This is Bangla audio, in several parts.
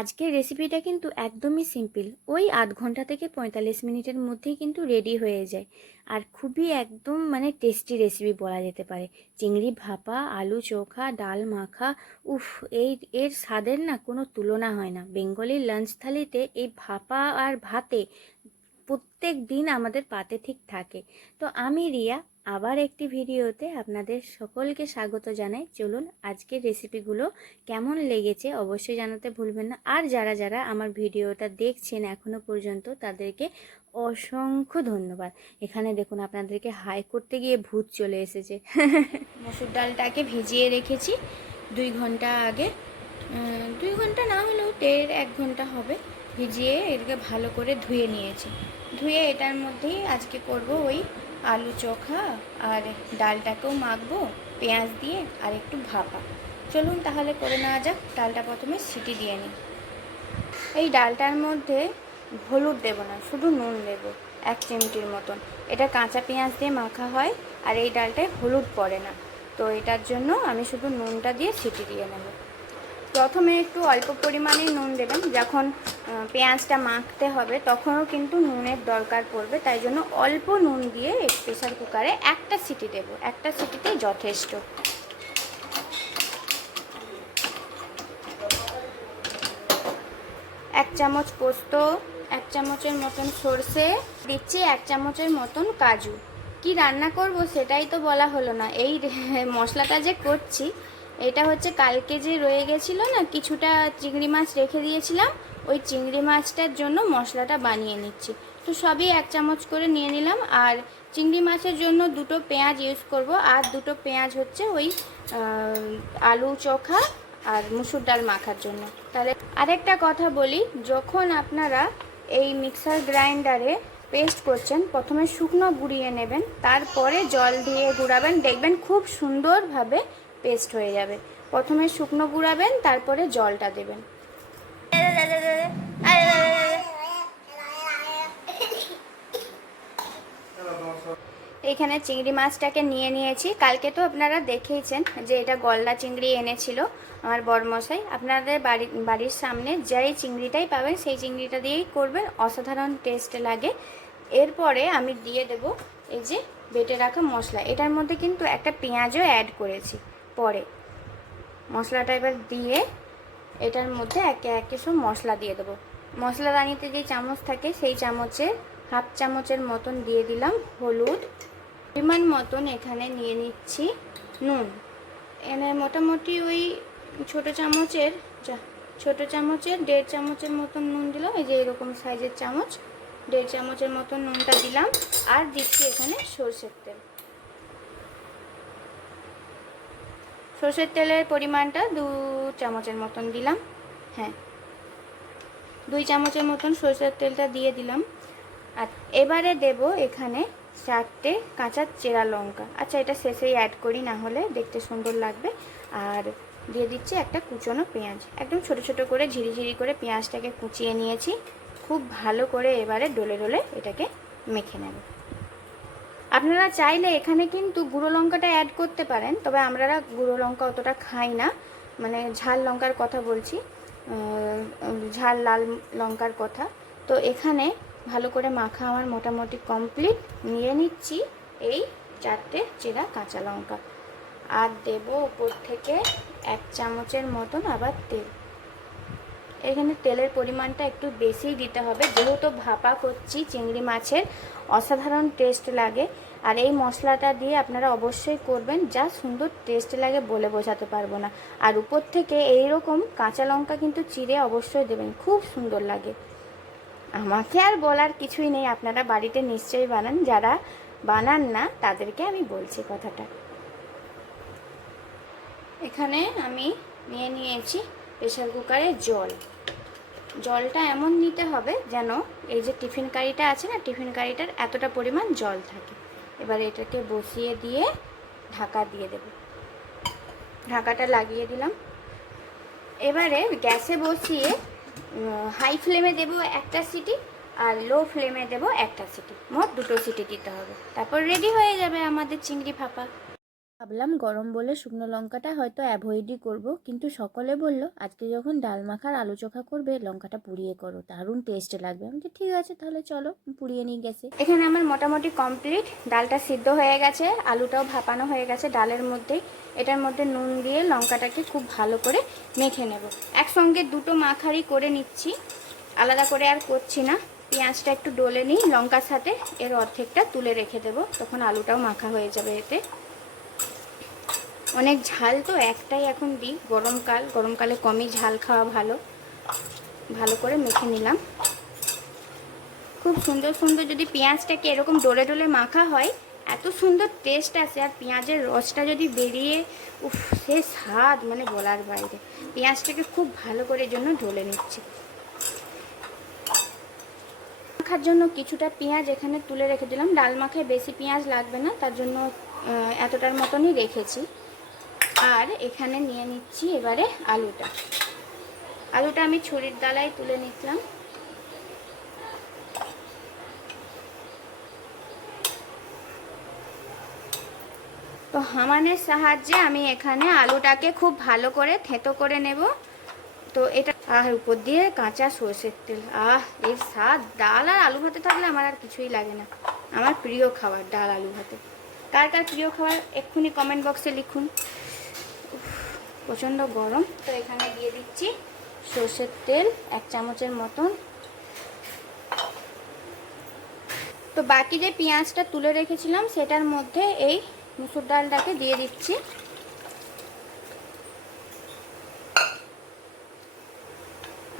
আজকের রেসিপিটা কিন্তু একদমই সিম্পল, ওই আধ ঘন্টা থেকে 45 মিনিটের মধ্যেই কিন্তু রেডি হয়ে যায়। আর খুবই একদম টেস্টি রেসিপি বলা যেতে পারে। চিংড়ি ভাপা, আলু চোখা, ডাল মাখা, উফ! এর স্বাদের না কোনো তুলনা হয় না। বেঙ্গলির লাঞ্চ থালিতে এই ভাপা আর ভাতে প্রত্যেক দিন আমাদের পাতে ঠিক থাকে। তো আমি রিয়া আবার একটি ভিডিওতে আপনাদের সকলকে স্বাগত জানাই। চলুন আজকের রেসিপিগুলো কেমন লেগেছে অবশ্যই জানাতে ভুলবেন না। আর যারা যারা আমার ভিডিওটা দেখছেন এখনো পর্যন্ত তাদেরকে অসংখ্য ধন্যবাদ। এখানে দেখুন আপনাদেরকে হাই করতে গিয়ে ভূত চলে এসেছে। মসুর ডালটাকে ভিজিয়ে রেখেছি 2 ঘন্টা আগে। 2 ঘন্টা না হলেও 1.5 ঘন্টা হবে। ভিজিয়ে এটাকে ভালো করে ধুয়ে নিয়েছি। ধুয়ে এটার মধ্যেই আজকে করব ওই আলু চোখা, আর ডালটাকেও মাখবো পেঁয়াজ দিয়ে আর একটু ভাপা। চলুন তাহলে করে নেওয়া যাক। ডালটা প্রথমে সিটি দিয়ে নিই। এই ডালটার মধ্যে হলুদ দেব না, শুধু নুন দেব 1 চিমটির মতন। এটা কাঁচা পেঁয়াজ দিয়ে মাখা হয় আর এই ডালটায় হলুদ পড়ে না, তো এটার জন্য আমি শুধু নুনটা দিয়ে সিটি দিয়ে নেব। প্রথমে একটু অল্প পরিমাণে নুন দেবেন, যখন পেঁয়াজটা মাখতে হবে তখনও কিন্তু নুনের দরকার পড়বে, তাই জন্য অল্প নুন দিয়ে প্রেসার কুকারে একটা সিটি দেব। একটা সিটিতেই যথেষ্ট। এক চামচ পোস্ত, 1 চামচের মতন সর্ষে দিচ্ছি, 1 চামচের মতন কাজু। কি রান্না করব সেটাই তো বলা হলো না। এই মশলাটা যে করছি এটা হচ্ছে কালকে যে রয়ে গেছিলো না, কিছুটা চিংড়ি মাছ রেখে দিয়েছিলাম, ওই চিংড়ি মাছটার জন্য মশলাটা বানিয়ে নিচ্ছি। তো সবই 1 চামচ করে নিয়ে নিলাম। আর চিংড়ি মাছের জন্য 2টো পেঁয়াজ ইউজ করব, আর 2টো পেঁয়াজ হচ্ছে ওই আলু চোখা আর মুসুর ডাল মাখার জন্য। তাহলে আরেকটা কথা বলি, যখন আপনারা এই মিক্সার গ্রাইন্ডারে পেস্ট করছেন প্রথমে শুকনো গুঁড়িয়ে নেবেন, তারপরে জল দিয়ে গুঁড়াবেন, দেখবেন খুব সুন্দরভাবে পেস্ট হয়ে যাবে। প্রথমে শুকনো গুঁড়াবেন, তারপরে জলটা দেবেন। এখানে চিংড়ি মাছটাকে নিয়ে নিয়েছি। কালকে তো আপনারা দেখেইছেন যে এটা গলদা চিংড়ি এনেছিল আমার বরমশাই। আপনাদের বাড়ির সামনে যেই চিংড়িটাই পাবেন সেই চিংড়িটা দিয়েই করবেন, অসাধারণ টেস্ট লাগে। এরপরে আমি দিয়ে দেব এই যে বেটে রাখা মশলা। এটার মধ্যে কিন্তু একটা পেঁয়াজও অ্যাড করেছি পরে। মশলাটা এবার দিয়ে এটার মধ্যে একে একে সব মশলা দিয়ে দেবো। মশলাদানিতে যে চামচ থাকে সেই চামচের 1/2 চামচের মতন দিয়ে দিলাম হলুদ। পরিমাণ মতন এখানে নিয়ে নিচ্ছি নুন। এনে মোটামুটি ওই ছোটো চামচের 1.5 চামচের মতন নুন দিলাম। এই যে এরকম সাইজের চামচ 1.5 চামচের মতন নুনটা দিলাম। আর দিচ্ছি এখানে সরষের তেল। সরষের তেলের পরিমাণটা 2 চামচের মতন দিলাম। হ্যাঁ, 2 চামচের মতন সরষের তেলটা দিয়ে দিলাম। আর এবারে দেব এখানে 4টে কাঁচা চেরা লঙ্কা। আচ্ছা, এটা শেষেই অ্যাড করি, না হলে দেখতে সুন্দর লাগবে। আর দিয়ে দিচ্ছি একটা কুচনো পেঁয়াজ। একদম ছোট ছোট করে ঝিরিঝিরি করে পেঁয়াজটাকে কুচিয়ে নিয়েছি। খুব ভালো করে এবারে ডলে ডলে এটাকে মেখে নেব। আপনারা চাইলে এখানে কিন্তু গুঁড়ো লঙ্কাটা অ্যাড করতে পারেন, তবে আমরা গুঁড়ো লঙ্কা অতটা খাই না। ঝাল লঙ্কার কথা বলছি, ঝাল লাল লঙ্কার কথা। তো এখানে ভালো করে মাখা আমার মোটামুটি কমপ্লিট। নিয়ে নিচ্ছি এই 4টে চেরা কাঁচা লঙ্কা, আর দেব উপর থেকে 1 চামচের মতন আবার তেল। এখানে তেলের পরিমাণটা একটু বেশিই দিতে হবে, যেহেতু ভাপা করছি চিংড়ি মাছের, অসাধারণ টেস্ট লাগে। আর এই মশলাটা দিয়ে আপনারা অবশ্যই করবেন, যা সুন্দর টেস্ট লাগে বলে বোঝাতে পারবো না। আর উপর থেকে এই রকম কাঁচা লঙ্কা কিন্তু চিড়ে অবশ্যই দেবেন, খুব সুন্দর লাগে। আমাকে আর বলার কিছুই নেই, আপনারা বাড়িতে নিশ্চয়ই বানান। যারা বানান না তাদেরকে আমি বলছি কথাটা। এখানে আমি নিয়ে নিয়েছি প্রেসার কুকারে জল। জলটা এমন নিতে হবে যেন এই যে টিফিন কারিটা আছে না, টিফিন কারিটার এতটা পরিমাণ জল থাকে। এবার এটাকে বসিয়ে দিয়ে ঢাকা দিয়ে দেব। ঢাকাটা লাগিয়ে দিলাম। এবারে গ্যাসে বসিয়ে হাই ফ্লেমে দেব 1টা সিটি, আর লো ফ্লেমে দেব 1টা সিটি। মোট 2টো সিটি দিতে হবে। তারপর রেডি হয়ে যাবে আমাদের চিংড়ি ভাপা। ভাবলাম গরম বলে শুকনো লঙ্কাটা হয়তো অ্যাভয়েডই করব, কিন্তু সকলে বলল আজকে যখন ডাল মাখার আলু চোখা করবে লঙ্কাটা পুড়িয়ে করো, দারুণ টেস্ট লাগবে। আমি বলছি ঠিক আছে তাহলে চলো পুড়িয়ে নিয়ে গেছে। এখানে আমার মোটামুটি কমপ্লিট, ডালটা সিদ্ধ হয়ে গেছে, আলুটাও ভাপানো হয়ে গেছে ডালের মধ্যেই। এটার মধ্যে নুন দিয়ে লঙ্কাটাকে খুব ভালো করে মেখে নেব। একসঙ্গে দুটো মাখারি করে নিচ্ছি, আলাদা করে আর করছি না। পেঁয়াজটা একটু ডলে নিই লঙ্কার সাথে, এর অর্ধেকটা তুলে রেখে দেবো, তখন আলুটাও মাখা হয়ে যাবে। এতে অনেক ঝাল তো একটাই এখন দিই, গরমকালে কমই ঝাল খাওয়া ভালো। ভালো করে মেখে নিলাম। খুব সুন্দর সুন্দর যদি পেঁয়াজটাকে এরকম ডলে ডলে মাখা হয় এত সুন্দর টেস্ট আসে, আর পেঁয়াজের রসটা যদি বেরিয়ে উফ সে স্বাদ মানে বলার বাইরে। পেঁয়াজটাকে খুব ভালো করে জন্য ঢলে নিচ্ছি। মাখার জন্য কিছুটা পেঁয়াজ এখানে তুলে রেখে দিলাম, ডাল মাখায় বেশি পেঁয়াজ লাগবে না, তার জন্য এতটার মতনই রেখেছি। আর এখানে নিয়ে নিচ্ছি এবারে আলুটা আমি ছুরির ডালায় তুলে নিচ্লাম। তো হামানের সাহায্যে আমি এখানে আলুটাকে খুব ভালো করে থেঁতো করে নেব। তো এটা আর উপর দিয়ে কাঁচা সর্ষের তেল, এর স্বাদ ডাল আর আলু ভাতে থাকলে আমার আর কিছুই লাগে না। আমার প্রিয় খাবার ডাল আলু ভাতে। কার কার প্রিয় খাবার এক্ষুনি কমেন্ট বক্সে লিখুন। প্রচণ্ড গরম, তো এখানে দিয়ে দিচ্ছি সর্ষের তেল 1 চামচের মতন। তো বাকি যে পেঁয়াজটা তুলে রেখেছিলাম সেটার মধ্যে এই মুসুর ডালটাকে দিয়ে দিচ্ছি।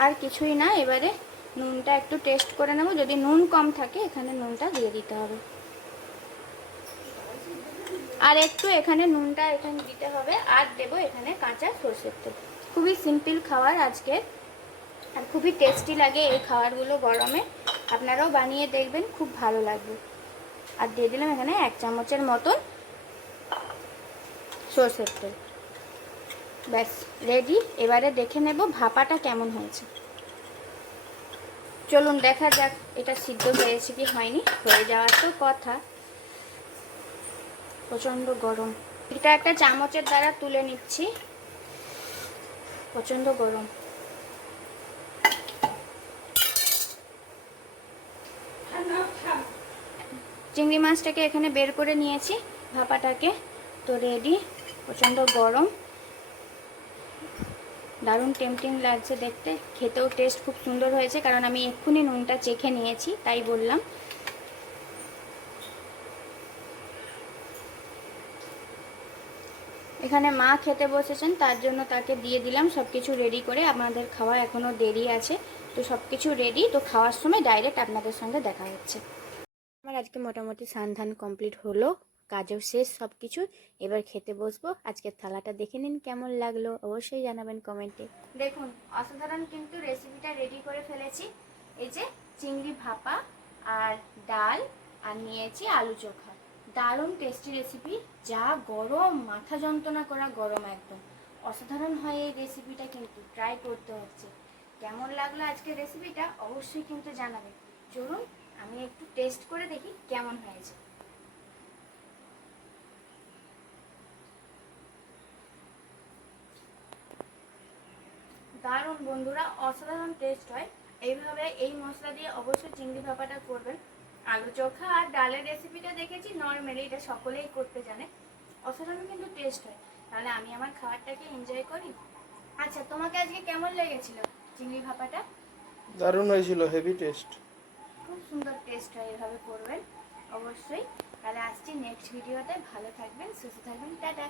আর কিছুই না, এবারে নুনটা একটু টেস্ট করে নেব, যদি নুন কম থাকে এখানে নুনটা দিয়ে দিতে হবে। আর একটু এখানে নুনটা এখানে দিতে হবে, আর দেবো এখানে কাঁচা সরষের তেল। খুবই সিম্পল খাবার আজকে, আর খুবই টেস্টি লাগে এই খাবারগুলো গরমে। আপনারাও বানিয়ে দেখবেন, খুব ভালো লাগবে। আর দিয়ে দিলাম এখানে 1 চামচের মতন সরষের তেল। ব্যাস রেডি। এবারে দেখে নেব ভাপাটা কেমন হয়েছে। চলুন দেখা যাক এটা সিদ্ধ হয়েছে কি হয়নি। হয়ে যাওয়ার তো কথা। প্রচণ্ড গরম, এটা একটা চামচের দ্বারা তুলে নিচ্ছি। প্রচণ্ড গরম। চিংড়ি মাছটাকে এখানে বের করে নিয়েছি ভাপাটাকে, তো রেডি। প্রচণ্ড গরম, দারুণ টেম্পটিং লাগছে দেখতে, খেতেও টেস্ট খুব সুন্দর হয়েছে, কারণ আমি এক্ষুনি নুনটা চেখে নিয়েছি তাই বললাম। এখানে মা খেতে বসেছেন, তার জন্য তাকে দিয়ে দিলাম সব কিছু রেডি করে। আপনাদের খাওয়া এখনও দেরি আছে, তো সব কিছু রেডি, তো খাওয়ার সময় ডাইরেক্ট আপনাদের সঙ্গে দেখা হচ্ছে। আমার আজকে মোটামুটি স্নান কমপ্লিট হলো, কাজও শেষ সব কিছু। এবার খেতে বসবো। আজকের থালাটা দেখে নিন কেমন লাগলো, অবশ্যই জানাবেন কমেন্টে। দেখুন অসাধারণ কিন্তু রেসিপিটা রেডি করে ফেলেছি। এই যে চিংড়ি ভাপা আর ডাল, আর নিয়েছি আলু চোখা। দারুণ টেস্টি রেসিপি, যা গরম, মাথা যন্ত্রণা করা গরম একদম। অসাধারণ হয় এই রেসিপিটা, কিন্তু ট্রাই করতে হচ্ছে। কেমন লাগলো আজকের রেসিপিটা অবশ্যই কিন্তু জানাবেন। চলুন আমি একটু টেস্ট করে দেখি কেমন হয়েছে। দারুণ বন্ধুরা, অসাধারণ টেস্ট হয়। এইভাবে এই মশলা দিয়ে অবশ্যই চিংড়ি ভাপাটা করবেন। আলু চোখা আর ডালের রেসিপিটা দেখেছি নর্মালি, এটা সকলেই করতে জানে। অসাধারণ কিন্তু টেস্ট হয়। তাহলে আমি আমার খাবারটাকে এনজয় করি। আচ্ছা, তোমাকে আজকে কেমন লেগেছিল চিংড়ি ভাপাটা? দারুণ হয়েছিল, হেভি টেস্ট। খুব সুন্দর টেস্ট হয়, এভাবে করবেন অবশ্যই। তাহলে আসছি নেক্সট ভিডিওতে। ভালো থাকবেন, সুস্থ থাকবেন, টাটা।